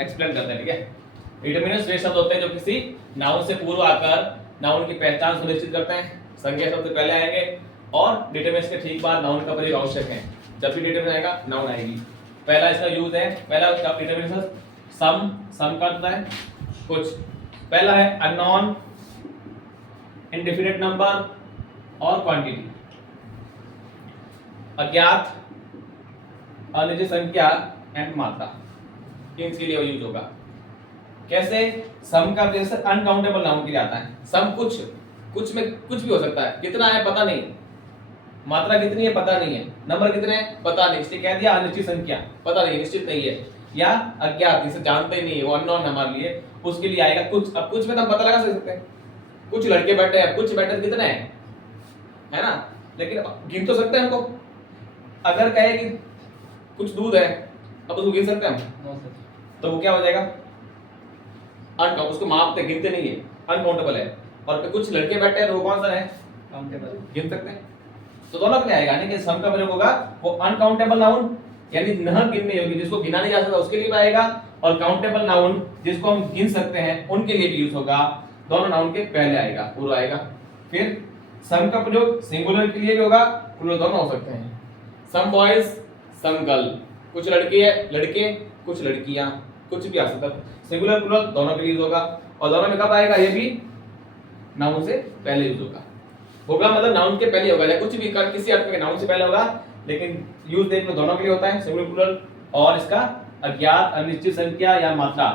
Explain करते हैं, ठीक है। डिटरमिनेंट्स वे शब्द होते हैं जो किसी नाउन से पूर्व आकर नाउन की पहचान सुनिश्चित करते हैं। संज्ञा शब्द पहले आएंगे और डिटरमिनेंट्स के ठीक बाद नाउन का प्रयोग आवश्यक है। जब भी डिटरमिनेंट आएगा नाउन आएगी। पहला इसका यूज है, पहला डिटरमिनेंट सम का होता है कुछ। पहला है अननोन, इंडेफिनिट नंबर और क्वांटिटी। अज्ञात, अनिश्चित संख्या एंड मात्रा, इनके लिए यूज होगा। कैसे? सम का जैसे अनकाउंटेबल नाउन के लिए आता है। सम कुछ में कुछ भी हो सकता है, कितना है पता नहीं, मात्रा कितनी है पता नहीं है, नंबर कितने हैं पता नहीं, इसलिए कह दिया अनिश्चित संख्या, पता नहीं, निश्चित नहीं है। या अज्ञात, जिसे जानते ही नहीं है, वो अननोन हमारे लिए, उसके लिए आएगा कुछ। अब कुछ में तो हम पता लगा सकते हैं, कुछ लड़के बैठे हैं, कुछ बैठे कितने हैं, है ना, लेकिन गिन तो सकते हैं हमको। अगर कहे कि कुछ दूध है, अब उसको गिन सकते हैं हम? तो वो क्या हो जाएगा? अनकाउंट, उसको मापते गिनते नहीं है, अनकाउंटेबल है। और फिर कुछ लड़के बैठे हैं तो वो कौन सा है? काउंटेबल, गिन सकते हैं। तो दोनों में आएगा, यानी कि सम का प्रयोग होगा वो अनकाउंटेबल नाउन यानी न गिनने योग्य, जिसको गिना नहीं जा सकता, उसके लिए भी आएगा। और काउंटेबल नाउन जिसको हम गिन सकते हैं उनके लिए भी यूज होगा। दोनों नाउन के पहले आएगा, पूर्व आएगा। फिर सम का प्रयोग सिंगुलर के लिए भी होगा, प्लूरल दोनों हो सकते हैं। सम बॉयज, सम गर्ल, कुछ लड़के कुछ लड़कियां, कुछ भी आ सकता है। सिंगुलर प्लूरल दोनों के लिए यूज होगा। और दोनों में कब आएगा? ये भी नाउन से पहले यूज होगा। मतलब नाउन के पहले होगा, या कुछ भी कर किसी अर्थ में नाउन से पहले होगा, लेकिन यूज देख लो दोनों के लिए होता है, सिंगुलर प्लूरल। और इसका अज्ञात, अनिश्चित संख्या या मात्रा,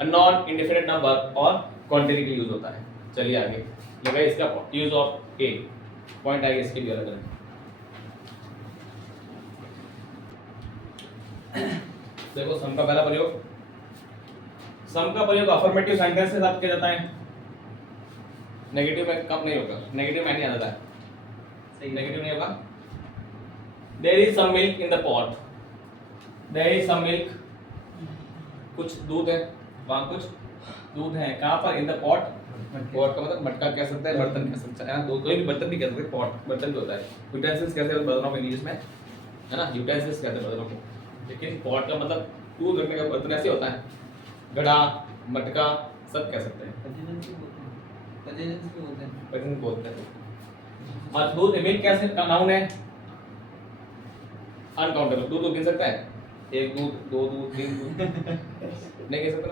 अननोन, इंडेफिनिट नंबर और क्वांटिटी के लिए यूज होता है। चलिए आगे लगा इसका यूज ऑफ ए पॉइंट आएगा इसके लिए अलग अलग। देखो सम का पहला प्रयोग, सम का प्रयोग अफर्मेटिव सेंटेंस के साथ किया जाता है। नेगेटिव में कम नहीं होगा, नेगेटिव में नहीं आता है, सही नेगेटिव नहीं होगा। There is some milk in the pot, there is some milk, कुछ दूध है, वहां कुछ दूध है, कहां पर? इन द पॉट। पॉट का मतलब मटका कह सकते हैं, बर्तन कह सकते हैं, कोई भी बर्तन भी कह सकते हैं, पॉट बर्तन भी होता है। यूटेंसिल्स कहते हैं बर्तनों को इंग्लिश में, है ना, यूटेंसिल्स कहते हैं बर्तनों को। लेकिन पॉट का मतलब दूध रखने का बर्तन ऐसे होता है, घड़ा, मटका सब कह सकते हैं, पजन बोलते हैं। और दूध मिल्क कैसे का नाउन है? अनकाउंटेबल, दूध को गिन सकता है, एक दूध, दो दूध, तीन दूध नहीं कह सकता,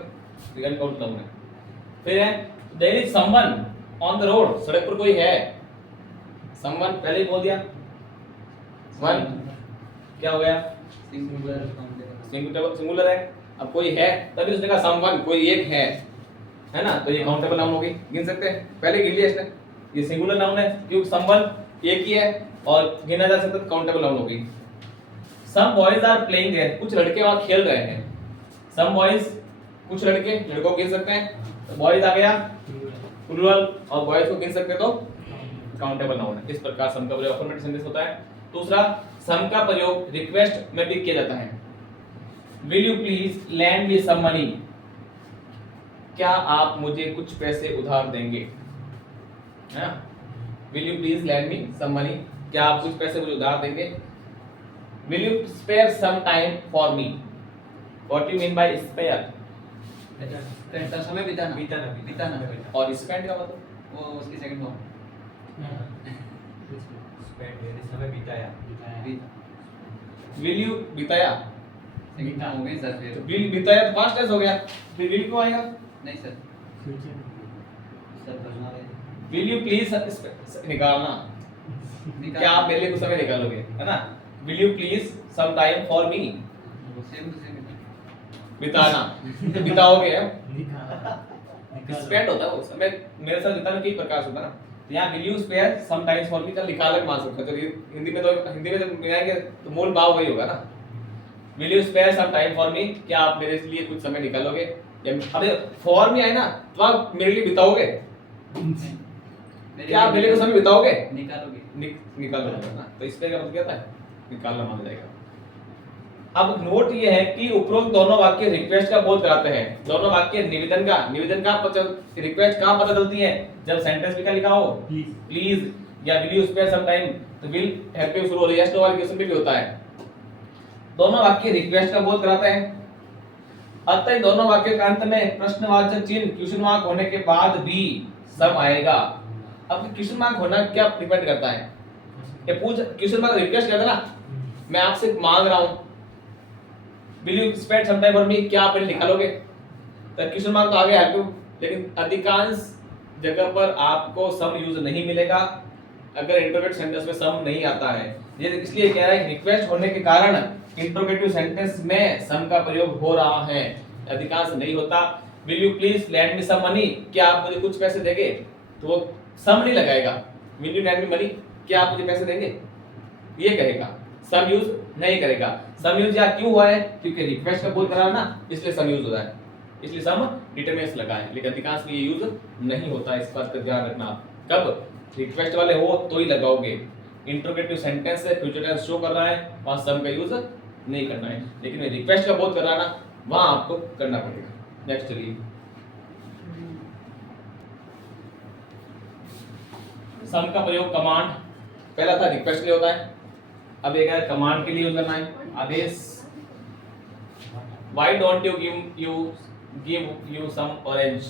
अनकाउंट नाउन है। फिर है there is someone on the road, सड़क पर कोई है। समवन पहले ही बोल दिया, वन क्या हो गया? सिंगुलर है। अब कोई है तभी उसने कहा समवन, कोई एक है ना, तो ये काउंटेबल नाउन होगी, गिन सकते हैं, पहले गिन लिया इसने, ये सिंगुलर नाउन है क्योंकि समवन एक ही है और गिना जा सकता है, काउंटेबल नाउन होगी। Some boys are playing there, कुछ लड़के वहां खेल रहे हैं। सम बॉयज, कुछ लड़के, लड़कों को गिन सकते हैं तो बॉयज आ गया प्लूरल, और बॉयज को गिन सकते तो काउंटेबल नाउन है। इस प्रकार सम का प्रयोग अफर्मेटिव सेंटेंस होता है। दूसरा, सम का प्रयोग रिक्वेस्ट में भी किया जाता है। Will you please lend me some money, क्या आप मुझे कुछ पैसे उधार देंगे, है ना। Will you please lend me some money, क्या आप कुछ पैसे मुझे उधार देंगे। Will you spare some time for me, what you mean by spare? समय बिताना। और स्पेंड का मतलब वो उसकी सेकंड फॉर्म, स्पेंड समय बिताया। विल यू बिताया, सेकंड फॉर्म हो गई सर। फिर विल बिताया तो पास्ट टेंस हो गया, फिर विल क्यों आएगा? नहीं सर, सर बना रहे विल यू प्लीज निकालना, क्या आप मेरे लिए कुछ समय निकालोगे, है ना। Will you please some time for me, same बिताना तो बिताओगे, स्पेंड होता है वो समय, मेरे साथ जितना कई प्रकार से होता है ना। तो यहाँ will you spare some time for me का निकाल के मान सकते हैं, तो हिंदी में जब मिलाएंगे तो मूल भाव वही होगा ना। Will you spare some time for me, क्या आप मेरे लिए कुछ समय निकालोगे। अरे फॉर मी आए ना तो आप मेरे लिए बिताओगे, क्या आप मेरे लिए समय बिताओगे, निकालोगे, निकालोगे ना। तो इसका मतलब क्या था? निकालना माना जाएगा। अब नोट ये है कि उपरोक्त दोनों वाक्य रिक्वेस्ट का बोध कराते हैं। दोनों वाक्य निवेदन का रिक्वेस्ट कहां पता चलती है? जब सेंटेंस में क्या लिखा हो, प्लीज या will you spare some time, तो विल हेल्प यू शुरू हो रही है, यस नो वाले क्वेश्चन पे भी होता है। दोनों वाक्य रिक्वेस्ट का बोध कराते हैं। अतः दोनों वाक्य के अंत में प्रश्नवाचक चिन्ह क्वेश्चन मार्क होने के बाद भी सम आएगा। अब क्वेश्चन मार्क होना क्या डिपेंड करता है, ये पूछ क्वेश्चन मार्क रिक्वेस्ट करता है ना, मैं आपसे मांग रहा हूं, will you spend some time for me, क्या आप निकालोगे, तो क्वेश्चन मार्क तो आगे हेल्प यू। लेकिन अधिकांश जगह पर आपको सम यूज नहीं मिलेगा अगर इंटरोगेटिव सेंटेंस में सम नहीं आता है। ये इसलिए कह रहा है रिक्वेस्ट होने के कारण इंटरोगेटिव सेंटेंस में सम का प्रयोग हो रहा है, अधिकांश नहीं होता। Will you please lend me some money, क्या आप मुझे कुछ पैसे देंगे, तो वो सम नहीं लगाएगा। Will you lend me money, क्या आप मुझे पैसे देंगे, ये कहेगा, सम यूज नहीं करेगा। सम यूज या क्यों हुआ है, क्योंकि रिक्वेस्ट का बोल करा ना, इसलिए सम यूज होता है, इसलिए सम डिटरमिनेंट्स लगा है। लेकिन अधिकांश में ये यूज नहीं होता, इस बात का ध्यान रखना। आप कब रिक्वेस्ट वाले हो तो ही लगाओगे, इंटरोगेटिव सेंटेंस है, फ्यूचर टेंस शो कर रहा है, वहां सम का यूज नहीं करना है। लेकिन रिक्वेस्ट का बोध कर रहा है ना, वहां आपको करना पड़ेगा। नेक्स्ट चलिए, सम का प्रयोग कमांड, पहला था रिक्वेस्ट के लिए होता है, अब एक है कमांड के लिए यूज करना है, आदेश। Why don't you give you some orange,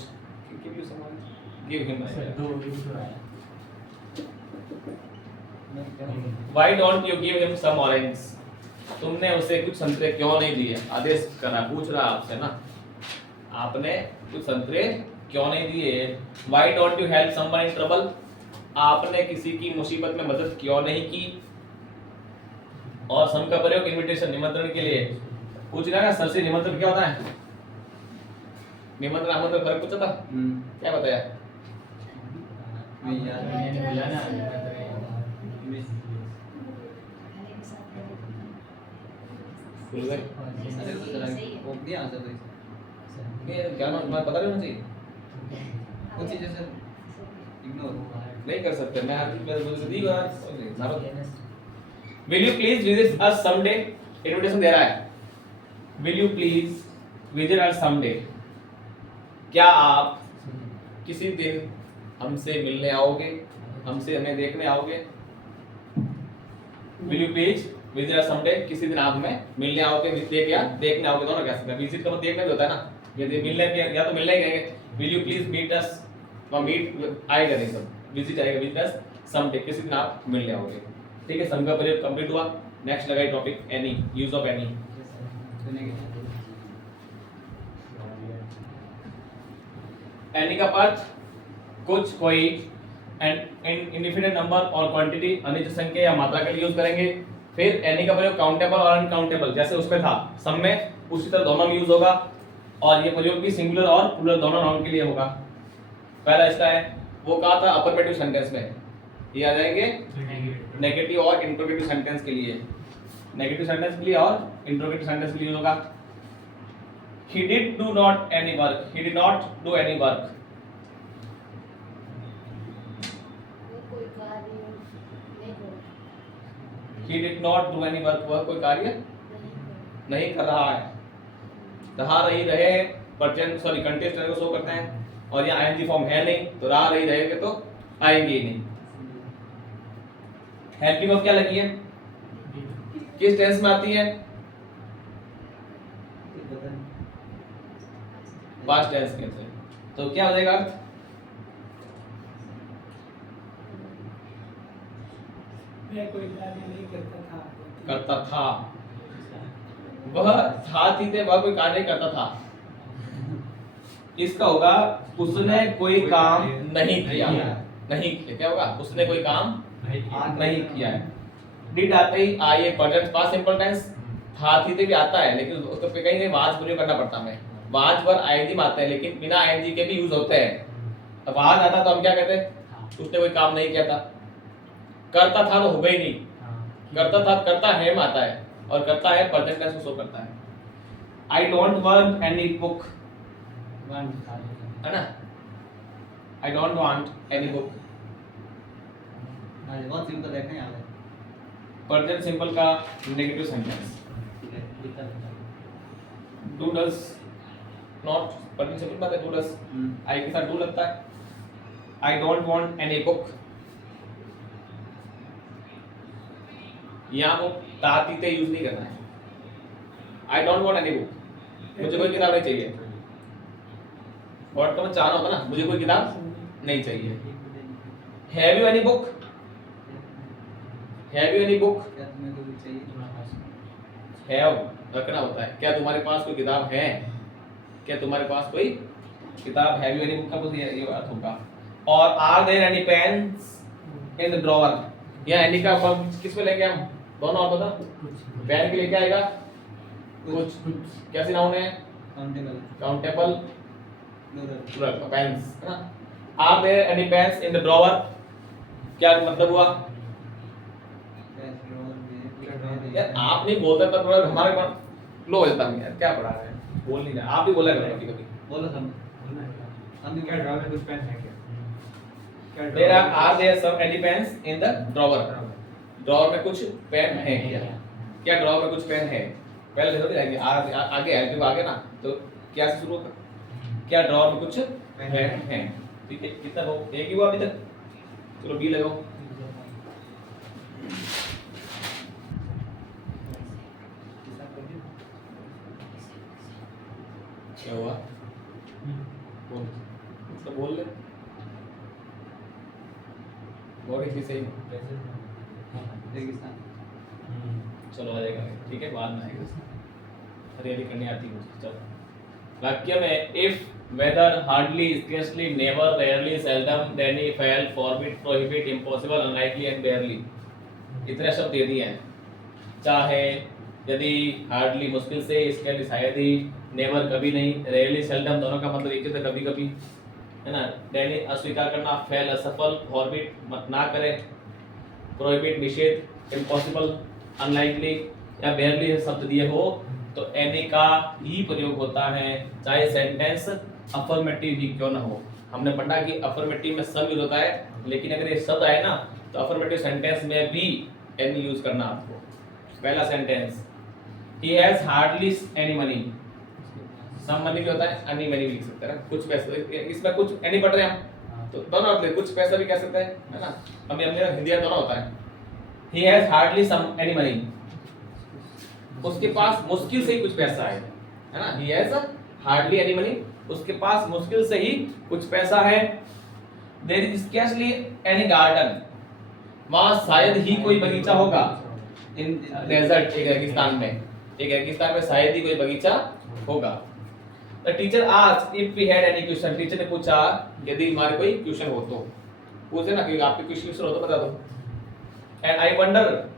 give you some orange, give him sir दो यूज हो रहा है। Why don't you give him some orange, तुमने उसे कुछ संतरे क्यों नहीं दिए, आदेश करना, पूछ रहा आपसे ना, आपने कुछ संतरे क्यों नहीं दिए। Why don't you help someone in trouble, आपने किसी की मुसीबत में मदद क्यों नहीं की। और सम का प्रयोग इनविटेशन, निमंत्रण के लिए, पूछ रहा है ना सर से निमंत्रण क्या होता है, निमंत्रण आमंत्रण फर्क पूछा था, क्या बताया, मैंने बोला ना भूल गए, ये क्या मैं पता नहीं होना चाहिए, कुछ चीजें सर इग्नोर नहीं कर सकते, मैं दी बात। Will you please visit us someday, invitation दे रहा है, will you please visit us someday, क्या आप किसी दिन हमसे मिलने आओगे, हमसे हमें देखने आओगे। Will you please visit us someday, किसी दिन आप हमें मिलने आओगे, देखने आओगे, दोनों कह सकते हैं। विजिट का मतलब देखना भी होता है ना, यदि मिलने के या तो मिलने ही कहेंगे। Will you please meet us, meet आएगा नहीं, सब विजिट आएगा, विजिट अस समडे, किसी दिन आप मिलने आओगे। ठीक है, सम का प्रयोग कंप्लीट हुआ। नेक्स्ट लगाई topic any, use of any. Any का अर्थ कुछ, कोई, एंड इंडिफिनिट नंबर और क्वांटिटी, अनिश्चित संख्या या मात्रा के लिए यूज करेंगे। फिर एनी का प्रयोग काउंटेबल और अनकाउंटेबल, जैसे उसमें था सम में, उसी तरह दोनों में यूज होगा। और ये प्रयोग भी सिंगुलर और प्लूरल दोनों नाउन के लिए होगा। पहला इसका है, वो कहा था अफर्मेटिव सेंटेंस में, ये आ जाएंगे नेगेटिव और इंट्रोगेटिव सेंटेंस के लिए, नेगेटिव सेंटेंस के लिए और इंट्रोगेटिव सेंटेंस के लिए होगा। He did do not any work, he did not do any work, कोई कार्य नहीं कर he did not do any work, वह कोई कार्य नहीं कर रहा है। रहा, रही, रहे प्रेजेंट सॉरी कंटीन्यूअस टेंस को शो करते हैं, और यहाँ आईएनजी फॉर्म है नहीं, तो रहा, रही, रहेंगे तो आएंगे ही नहीं। हेल्पिंग ऑफ क्या लगी है, किस टेंस में आती है, पास्ट टेंस के अंदर, तो क्या हो जाएगा अर्थ, मैं कोई कार्य नहीं करता था, करता था, वह था थी थे, वह कोई कार्य करता था। इसका होगा उसने कोई काम नहीं किया, नहीं किया, क्या होगा, उसने कोई काम नहीं किया है। डिड आते ही आई एक प्रेजेंट पास्ट सिंपल टेंस, था थी थे भी आता है, लेकिन उसको पे कहीं वाज प्रयोग करना पड़ता हमें, वाज वर आईएनजी में आते हैं, लेकिन बिना आईएनजी के भी यूज होते हैं। अब वाज आता तो हम क्या कहते हैं, उसने कोई काम नहीं किया था। करता था तो होगा ही नहीं, करता था, करता है में आता है, और करता है प्रेजेंट टेंस को शो करता है। I don't want any book, है ना, I don't want any book, बहुत सिंपल देखना याद है। प्रेजेंट सिंपल का negative sentence, do does not, present simple बात है, डू डज, आई के साथ डू लगता है। I don't want any book, यहाँ वो तातीते यूज नहीं करना है, I don't want any book, मुझे कोई किताब नहीं चाहिए। व्हाट तो मैं चाह रहा हूँ ना, मुझे कोई किताब नहीं चाहिए। Have you any book, have you any book, क्या तुम्हें कोई चाहिए? हैव रखना होता है, क्या तुम्हारे पास कोई किताब है, क्या तुम्हारे पास कोई किताब, हैव यू एनी बुक का कुछ ये अर्थ होगा। और are there any pens in the drawer, या एनी का फॉर्म किस में लेंगे हम दोनों, आप बता। पेन के लिए क्या आएगा, कुछ, कैसे नाउन है, countable, countable plural, plural pens है ना। Are there any pens in the drawer, क्या मतलब हुआ यार, आप नहीं बोलते तो थोड़ा हमारे मन लो हो जाता है यार, क्या पढ़ा रहे हैं, बोल नहीं रहे, आप भी बोला करो कभी कभी। बोलो हम भी क्या ड्रॉवर में कुछ पेन है क्या? There are there some any pens in the drawer, drawer में कुछ पेन है क्या, क्या ड्रॉवर में कुछ पेन है, पहले देखो जाएंगे आगे है जब आगे ना, तो क्या से शुरू होगा, क्या ड्रॉवर में कुछ पेन है। ठीक है, कितना हो, एक ही हुआ अभी तक, चलो बी लगाओ। क्या हुआ, बोल तो बोल ले, बहुत ही सही, रेगिस्तान, चलो आ जाएगा, ठीक है बाद में आएगा, हरियाली करनी आती है मुझे। चलो वाक्य में इफ, वेदर, हार्डली, स्carcely, never, rarely, seldom, deny, fail, forbid, prohibit, impossible, unlikely and barely, इतने शब्द दे दिए हैं। चाहे, यदि, हार्डली मुश्किल से, स्carcely शायद ही, नेवर कभी नहीं, रेयरली सेल्डम दोनों का मतलब एक ही था कभी कभी, है ना। देनी अस्वीकार करना, फेल असफल, फॉरबिड मत ना करे, प्रोहिबिट निषेध, इम्पॉसिबल अनलाइकली या बेयरली शब्द दिए हो तो एनी का ही प्रयोग होता है, चाहे सेंटेंस अफर्मेटिव ही क्यों ना हो। हमने पढ़ा कि अफर्मेटिव में सब यूज होता है, लेकिन अगर ये शब्द आए ना तो अफर्मेटिव सेंटेंस में भी एनी यूज करना आपको। पहला sentence, he has hardly any money, some money भी होता है, एनी मनी भी लिख सकते हैं ना, कुछ पैसे, इसमें कुछ एनी पढ़ रहे हैं हम तो दोनों होते हैं, कुछ पैसा भी कह सकते हैं, है ना। हमें हमने हिंदी में दोनों होता है। He has hardly some any money, उसके पास मुश्किल से ही कुछ पैसा है ना। He has hardly any money, उसके पास मुश्किल से ही कुछ पैसा है। There is scarcely any garden, वहां शायद ही कोई बगीचा होगा। इन डेजर्ट, एक रेगिस्तान में, एक रेगिस्तान में शायद ही कोई बगीचा होगा। The teacher asked if we had any question, teacher ने पूछा यदि हमारे कोई क्वेश्चन हो तो, पूछे ना कि आपके क्वेश्चन हो तो बता दो। And I wonder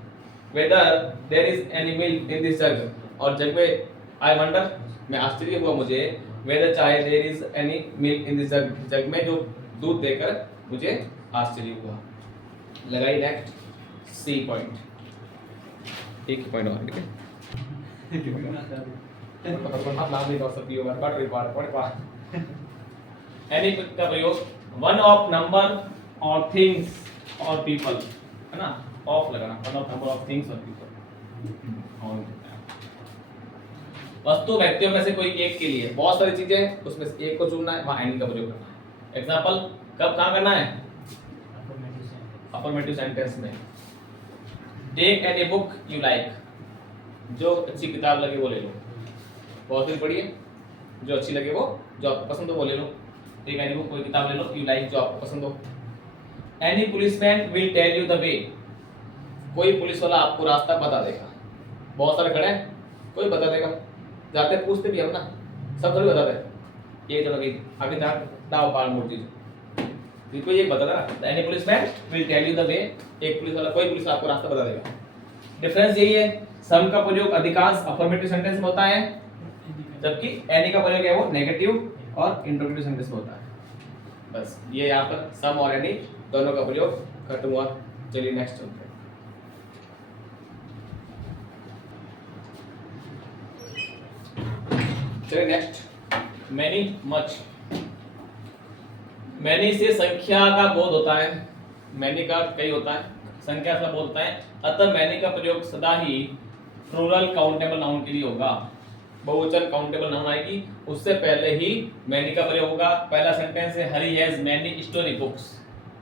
whether there is any milk in this jug, और जग में आई वंडर, मैं आश्चर्य हुआ मुझे, वेदर चाहे there is any milk in this jug, jug में जो दूध देकर मुझे आश्चर्य हुआ। लगाई नेक्स्ट सी पॉइंट, एक ही पॉइंट और, ठीक है एनी का प्रयोग, वन ऑफ नंबर और थिंग्स और पीपल, है ना, ऑफ लगाना, one of number of things और पीपल। वस्तु व्यक्तियों में से कोई एक के लिए, बहुत सारी चीजें हैं उसमें से एक को चुनना है, वहां एनी का प्रयोग करना है। एग्जांपल कब कहां करना है, अफर्मेटिव सेंटेंस में। Take any book you like, जो अच्छी किताब लगे वो ले लो, बहुत ही पढ़िए, जो अच्छी लगे वो, जो आपको पसंद हो वो ले लो। टेक एनी बुक, कोई किताब ले लो, यू लाइक, जो आपको पसंद हो। Any policeman will tell you the way, कोई पुलिस वाला आपको रास्ता बता देगा। बहुत सारे खड़े हैं, कोई बता देगा, जाते पूछते भी हम ना, सब थोड़ी बताते हैं, ये चलो गई आगे जा दाव पाल मोड़ दीजिए, कोई एक बताता ना। Any policeman will tell you the way, एक पुलिस वाला, कोई पुलिस आपको रास्ता बता देगा। डिफरेंस यही है, सम का प्रयोग अधिकांश अफर्मेटिव सेंटेंस में होता है, जबकि एनी का प्रयोग है वो नेगेटिव और इंटरोगेटिव सेंटेंस में होता है। बस ये यहाँ पर सम और एनी दोनों का प्रयोग खत्म हुआ। चलिए नेक्स्ट चलते हैं। चलिए नेक्स्ट, मैनी मच। मैनी से संख्या का बोध होता है, मैनी का अर्थ कई होता है, संख्या का बोध होता है, अतः मैनी का प्रयोग सदा ही प्लूरल काउंटेबल नाउन के लिए होगा। बहुवचन काउंटेबल नाउन आएगी उससे पहले ही मैनी का प्रयोग होगा। पहला सेंटेंस है Hari has many story books,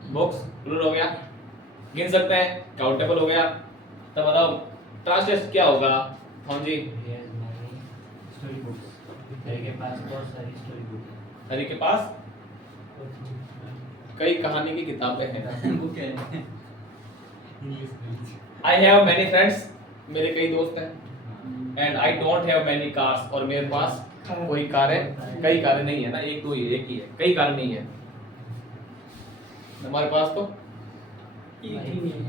books plural हो गया, गिन सकते हैं, काउंटेबल हो गया। तो बताओ ट्रांसलेशन क्या होगा हम जी, पास बहुत सारी स्टोरी बुक है। हरि के पास कई कहानी की किताबें हैं। वो क्या है? इंग्लिश में। आई हैव मैनी फ्रेंड्स, मेरे कई दोस्त हैं। And I don't have many cars, और मेरे पास कोई कारें, कई कारें नहीं है ना, एक दो ही है, एक ही है, कई कार नहीं है हमारे पास। तो एक ही नहीं है।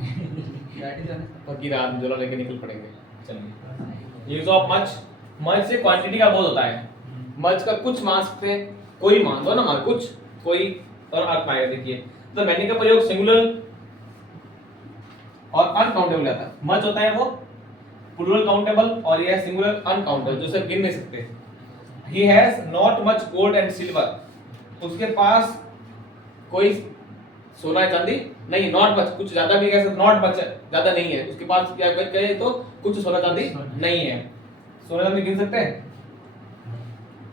गाड़ी जाने बाकी रात में झोला लेके निकल पड़ेंगे। चलिए, यूज ऑफ मच, मच से क्वांटिटी का बोध होता है। मच का कुछ मान सकते हैं, कोई मान दो ना, मान कुछ, कोई, और अर्थ आएगा। देखिए तो मैनी का प्रयोग सिंगुलर और अनकाउंटेबल आता है। मच होता है वो प्लूरल काउंटेबल, और ये सिंगुलर अनकाउंटेबल, जो सिर्फ गिन नहीं सकते। He has not much gold and silver, उसके पास कोई सोना चांदी नहीं, नॉट मच, कुछ ज्यादा भी कह सकते, नॉट मच ज्यादा नहीं है उसके पास, क्या कहे तो कुछ सोना चांदी नहीं है। सोना चांदी गिन सकते हैं,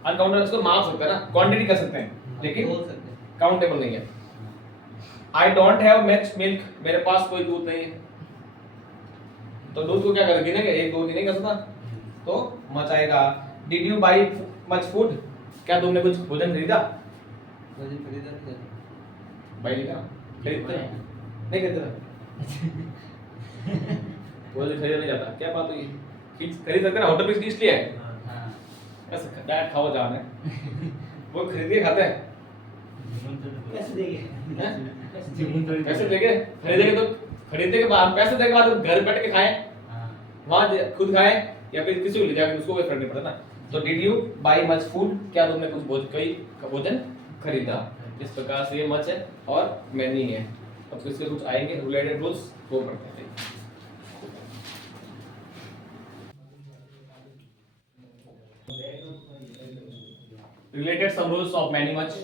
अनकाउंटेबल उसको माप सकते हैं ना, क्वांटिटी कर सकते हैं, लेकिन बोल सकते हैं। काउंटेबल नहीं है। I don't have much milk, मेरे पास कोई दूध नहीं है। तो दूध को क्या कर गिनेंगे, एक दो गिनेंगे सकता, तो मच आएगा। Did you by much food, क्या तुमने कुछ भोजन खरीदा? भोजन खरीदा नहीं जाता। भाई लिखा खरीदते नहीं खरीदते भोजन खरीदा नहीं जाता, क्या बात हुई? खरीद सकते ना, होटल पे इसलिए है हाँ। ऐसे डायरेक्ट खाओ जाना है, वो खरीद के खाते हैं। कैसे देंगे? हैं? पैसे देके खरीदेंगे तो खरीदने के बाद, पैसे देने के बाद घर बैठ के खाएं, वहां खुद खाएं, या फिर किसी को ले जाकर, उसको कोई फर्क नहीं पड़ता ना। तो did you by much food, क्या तुमने कुछ भोजन खरीदा? इस प्रकार से ये मच है और मैनी है। अब इसके कुछ आएंगे रिलेटेड रूल्स, वो पढ़ते हैं। Related some rules of many much.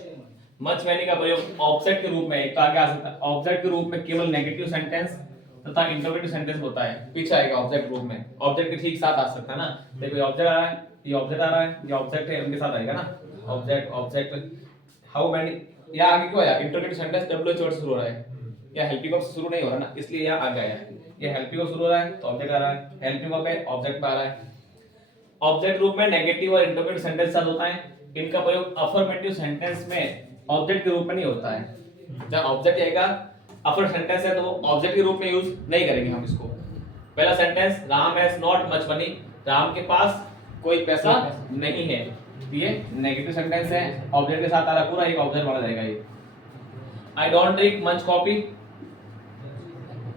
Much many का प्रयोग ऑब्जेक्ट के रूप में एक तो आगे आ सकता है, ऑब्जेक्ट के रूप में केवल नेगेटिव सेंटेंस तथा इंटरोगेटिव सेंटेंस होता है, पीछे आएगा ऑब्जेक्ट रूप में, ऑब्जेक्ट के ठीक साथ आ सकता है ना। देखो ऑब्जेक्ट आ रहा है, ये ऑब्जेक्ट आ रहा है, ये ऑब्जेक्ट है, उनके साथ आएगा ना ऑब्जेक्ट। ऑब्जेक्ट हाउ मैनी, या आगे क्यों आया? इंटरोगेटिव सेंटेंस डब्ल्यूएच वर्ड से शुरू हो रहा है, या हेल्पिंग वर्ब से शुरू नहीं हो रहा ना, इसलिए यहां आ गया है। ये हेल्पिंग वर्ब शुरू हो रहा है तो ऑब्जेक्ट आ रहा है, हेल्पिंग वर्ब है ऑब्जेक्ट आ रहा है। ऑब्जेक्ट रूप में नेगेटिव और इंटरोगेटिव सेंटेंस साथ होता है। इनका प्रयोग अफर्मेटिव सेंटेंस में ऑब्जेक्ट के रूप में नहीं होता है। जब ऑब्जेक्ट आएगा, अफर्मेटिव सेंटेंस है, तो वो ऑब्जेक्ट के रूप में यूज नहीं करेंगे हम इसको। पहला sentence, Ram has not much money, Ram के पास कोई पैसा नहीं है, ये नेगेटिव सेंटेंस है, ऑब्जेक्ट के साथ आ रहा पूरा, एक ऑब्जेक्ट माना जाएगा ये। I don't drink much coffee,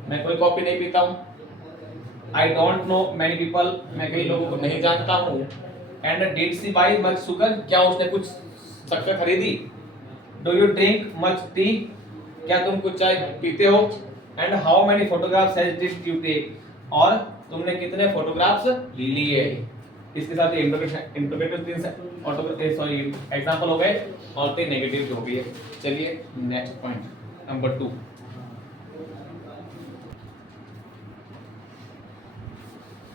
मैं कोई कॉफी नहीं पीता हूँ। I don't know many people, मैं कई लोगों को नहीं जानता हूँ। And did she buy much sugar, क्या उसने कुछ शक्कर खरीदी? Do you drink much tea, क्या तुम कुछ चाय पीते हो? And how many photographs has you take, और तुमने कितने फोटोग्राफ्स लिए? इसके साथ ये इंटरोगेटिव तीन ऑटोमेटिक सॉरी एग्जांपल हो गए और तीन नेगेटिव हो गई है। चलिए next point number 2।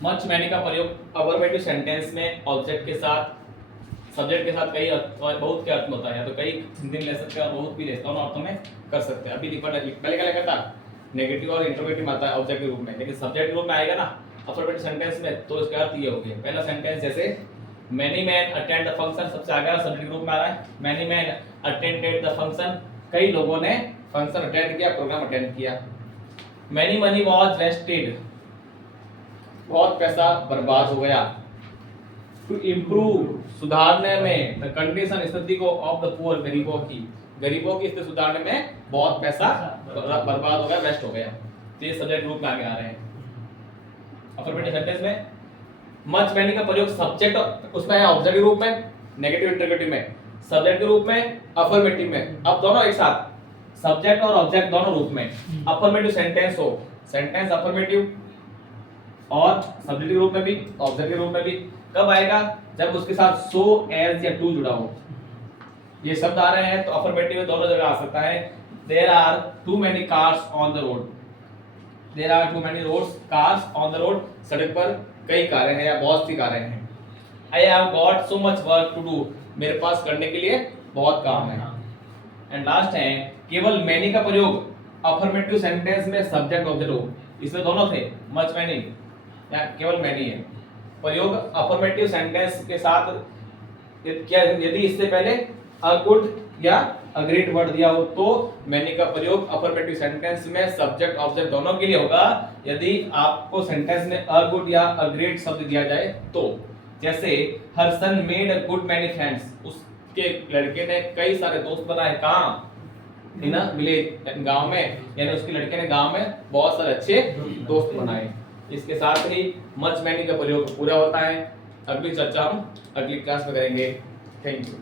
Much many का प्रयोग अफर्मेटिव सेंटेंस में ऑब्जेक्ट के साथ, सब्जेक्ट के साथ कई बहुत के अर्थ में होता है, या तो कई हिंदी ले सकते हैं और बहुत भी ले सकते हैं, दोनों अर्थों में कर सकते हैं। अभी पहले क्या करता, नेगेटिव और इंटरोगेटिव आता है ऑब्जेक्ट के रूप में, लेकिन सब्जेक्ट के रूप में आएगा ना अफर्मेटिव सेंटेंस में, तो इसका अर्थ ये हो गया। पहला सेंटेंस जैसे many man attend the function, सबसे आगे सब्जेक्ट के रूप में आ रहा है। Many man attended the function, कई लोगों ने फंक्शन अटेंड किया, प्रोग्राम अटेंड किया। मैनी मनी वाज वेस्टेड, बहुत पैसा बर्बाद हो गया। टू इम्प्रूव, सुधारने में, द कंडीशन, स्थिति को, ऑफ द पुअर, गरीबों की स्थिति सुधारने में बहुत पैसा बर्बाद हो गया, वेस्ट हो गया। तो ये सब्जेक्ट रूप में आगे आ रहे हैं अफर्मेटिव सेंटेंस में। मच मैनी का प्रयोग सब्जेक्ट उसमें है ऑब्जेक्ट के रूप में, नेगेटिव इंटरोगेटिव में, सब्जेक्ट के रूप में, अफर्मेटिव में। अब दोनों एक साथ, सब्जेक्ट और ऑब्जेक्ट दोनों रूप में। अफर्मेटिव सेंटेंस हो, सेंटेंस अफर्मेटिव और सब्जेक्ट के रूप में भी, ऑब्जेक्ट के रूप में भी। कब आएगा? जब उसके साथ सो, एज या टू जुड़ा हो। ये शब्द आ रहे हैं तो अफर्मेटिव में दोनों जगह आ सकता है। There are too many cars on the road, there are too many roads cars on the road, सड़क पर कई कारें हैं या बहुत सी कारें हैं। I have got so much work to do, मेरे पास करने के लिए बहुत काम है। एंड लास्ट है केवल मैनी का प्रयोग अफर्मेटिव सेंटेंस में सब्जेक्ट ऑब्जेक्ट हो, इसमें दोनों थे, मच मैनी या केवल मैनी है। प्रयोग अफर्मेटिव सेंटेंस के साथ क्या यदि इससे पहले अ गुड या अ ग्रेट वर्ड दिया हो तो मैनी का प्रयोग अफर्मेटिव सेंटेंस में सब्जेक्ट ऑब्जेक्ट दोनों के लिए होगा। यदि आपको सेंटेंस में अ गुड या अ ग्रेट शब्द दिया जाए तो, जैसे her son made a good many friends, उसके लड़के ने कई सारे दोस्त बनाए। कहां? इन अ विलेज, गांव में, यानी उसके लड़के ने गांव में बहुत सारे अच्छे दोस्त बनाए। इसके साथ ही मच मैनी का प्रयोग पूरा होता है। अगली चर्चा हम अगली क्लास में करेंगे। Thank you.